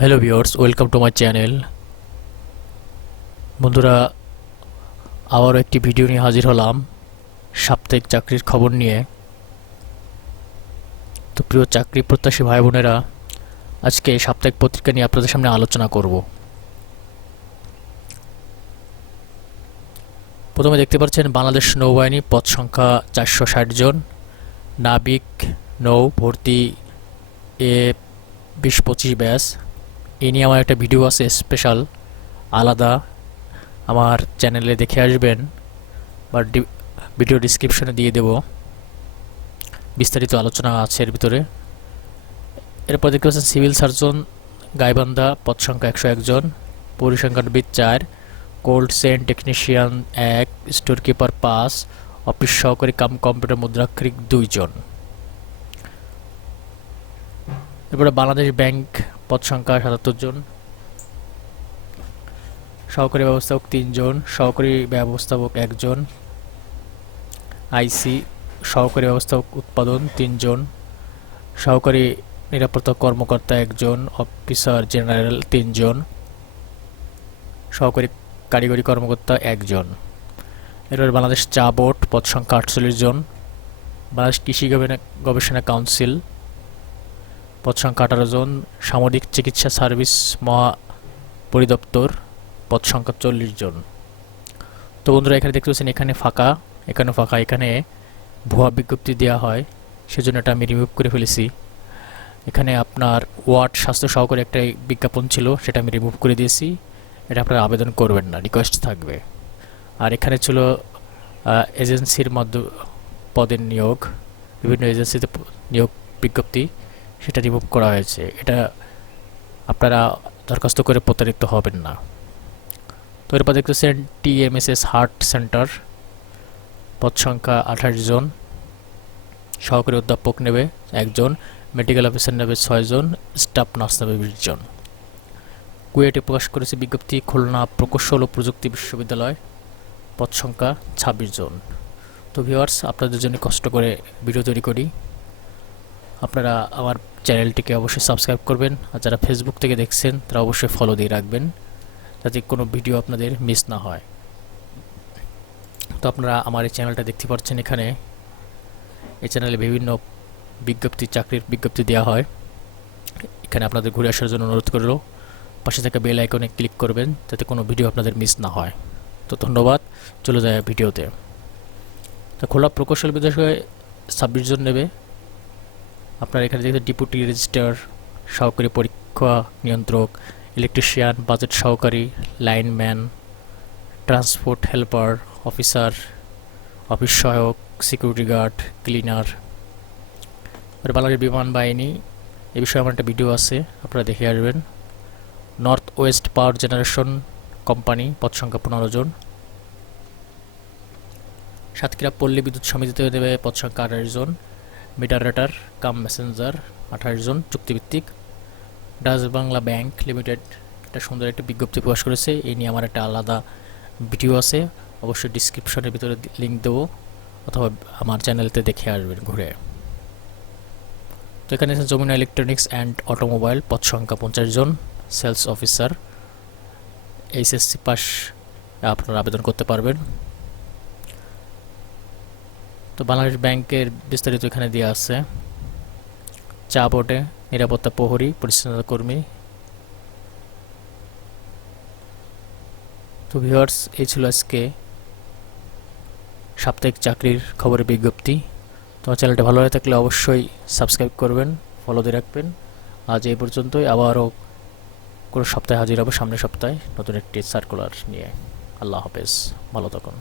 Hello viewers welcome to my channel বন্ধুরা, আবারও একটি ভিডিও নিয়ে হাজির হলাম সাপ্তাহিক চাকরির খবর নিয়ে। তো প্রিয় চাকরি প্রত্যাশী ভাই বোনেরা, আজকে সাপ্তাহিক পত্রিকা নিয়ে আপনাদের সামনে আলোচনা করব। প্রথমে দেখতে পাচ্ছেন, বাংলাদেশ নৌবাহিনী পদ সংখ্যা চারশো ষাট জন, নাবিক নৌ ভর্তি এ বিশ পঁচিশ ব্যাস এ নিয়ে আমার একটা ভিডিও আছে স্পেশাল আলাদা। আমার চ্যানেলে দেখে আসবেন, বা ভিডিও ডিসক্রিপশনে দিয়ে দেব। বিস্তারিত আলোচনা আছে এর ভিতরে। এরপর দেখতে পাচ্ছেন সিভিল সার্জন গাইবান্ধা, পদ সংখ্যা একশো একজন পরিসংখ্যানবিদ চার কোল্ড চেন টেকনিশিয়ান এক স্টোর কিপার পাঁচ অফিস সহকারী কাম কম্পিউটার মুদ্রাক্ষরিক দুইজন এরপরে বাংলাদেশ ব্যাংক পদ সংখ্যা সাতাত্তর জন। সহকারী ব্যবস্থাপক তিনজন সহকারী ব্যবস্থাপক একজন আইসি, সহকারী ব্যবস্থাপক উৎপাদন তিনজন সহকারী নিরাপত্তা কর্মকর্তা একজন অফিসার জেনারেল তিনজন সহকারী কারিগরি কর্মকর্তা একজন এরপর বাংলাদেশ চা বোর্ড, পদ সংখ্যা আটচল্লিশ জন। বাংলাদেশ কৃষি গবেষণা কাউন্সিল পদ সংখ্যা আঠারো জন, সামরিক চিকিৎসা সার্ভিস মহা পরিদপ্তর পদ সংখ্যা চল্লিশ জন। তো বন্ধুরা, এখানে দেখতে পাচ্ছেন এখানে ফাঁকা এখানে ফাঁকা, এখানে ভুয়া বিজ্ঞপ্তি দেওয়া হয়, সেজন্য এটা আমি রিমুভ করে ফেলেছি। এখানে আপনার ওয়ার্ড স্বাস্থ্য সহকারে একটা বিজ্ঞাপন ছিল, সেটা আমি রিমুভ করে দিয়েছি, এটা আপনারা আবেদন করবেন না রিকোয়েস্ট থাকবে। আর এখানে ছিল এজেন্সির মধ্য পদের নিয়োগ, বিভিন্ন এজেন্সিতে নিয়োগ বিজ্ঞপ্তি। সেটা রিমুভ করা হয়েছে, এটা আপনারা দরখাস্ত করে প্রতারিত হবেন না। তো এরপর দেখতেছেন টিএমএসএস হার্ট সেন্টার, পদ সংখ্যা আঠাশ জন, সহকারী অধ্যাপক নেবে একজন মেডিকেল অফিসার নেবে ছয়জন স্টাফ নার্স নেবে বিশ জন। কুয়েটে প্রকাশ করেছে বিজ্ঞপ্তি, খুলনা প্রকৌশল ও প্রযুক্তি বিশ্ববিদ্যালয়, পদ সংখ্যা ছাব্বিশ জন। তো ভিওয়ার্স আপনাদের জন্য কষ্ট করে ভিডিও তৈরি করি। আপনারা আমার চ্যানেলটিকে অবশ্যই সাবস্ক্রাইব করবেন। আর যারা ফেসবুক থেকে দেখছেন, তারা অবশ্যই ফলো দিয়ে রাখবেন, যাতে কোনো ভিডিও আপনাদের মিস না হয়। তো আপনারা আমার এই চ্যানেলটা দেখতে পাচ্ছেন এখানে। এই চ্যানেলে বিভিন্ন বিজ্ঞপ্তি, চাকরির বিজ্ঞপ্তি দেওয়া হয়। এখানে আপনাদের ঘুরে আসার জন্য অনুরোধ করল। পাশে থাকা বেল আইকনে ক্লিক করবেন, যাতে কোনো ভিডিও আপনাদের মিস না হয়। তো ধন্যবাদ। চলে যায় ভিডিওতে। তো খোলা প্রকৌশল বিদ্যালয়ে ছাব্বিশ জন নেবে। আপনার এখানে দেখতে ডিপুটি রেজিস্টার সহকারী পরীক্ষা নিয়ন্ত্রক, ইলেকট্রিশিয়ান, বাজেট সহকারী, lineman, transport helper, officer, office সহায়ক, সিকিউরিটি গার্ড, ক্লিনার। আর বাংলাদেশ বিমান বাহিনী, এ বিষয়ে আমার একটা ভিডিও আছে, আপনারা দেখে আসবেন। North west power generation company পদ সংখ্যা পনেরো জন। সাতক্ষীরা পল্লী বিদ্যুৎ সমিতিতে দেবে পদ সংখ্যা আঠাশ জন। মিটার রেটার, কাম মেসেঞ্জার, আঠাশ জন চুক্তিভিত্তিক। ডাচ বাংলা ব্যাংক লিমিটেড একটা সুন্দর একটা বিজ্ঞপ্তি প্রকাশ করেছে। এই নিয়ে আমার একটা আলাদা ভিডিও আছে। অবশ্যই ডিসক্রিপশনের ভিতরে লিঙ্ক দেবো, অথবা আমার চ্যানেলতে দেখে আসবেন ঘুরে। তো এখানে যমুনা ইলেকট্রনিক্স অ্যান্ড অটোমোবাইল পদ সংখ্যা পঞ্চাশ জন সেলস অফিসার এইচএসসি পাস আপনারা আবেদন করতে পারবেন। তো বাংলাদেশ ব্যাংকের বিস্তারিত এখানে দেওয়া আছে। চা বোর্ডে নিরাপত্তা প্রহরী, পরিচ্ছন্নতা কর্মী। তো ভিউয়ার্স, এই ছিল আজকে সাপ্তাহিক চাকরির খবরের বিজ্ঞপ্তি। তোমার চ্যানেলটা ভালো হয়ে থাকলে অবশ্যই সাবস্ক্রাইব করবেন ফলো দিয়ে রাখবেন। আজ এই পর্যন্তই, আবারও কোনো সপ্তাহে হাজির হবে সামনের সপ্তাহে নতুন একটি সার্কুলার নিয়ে। আল্লাহ হাফেজ, ভালো থাকুন।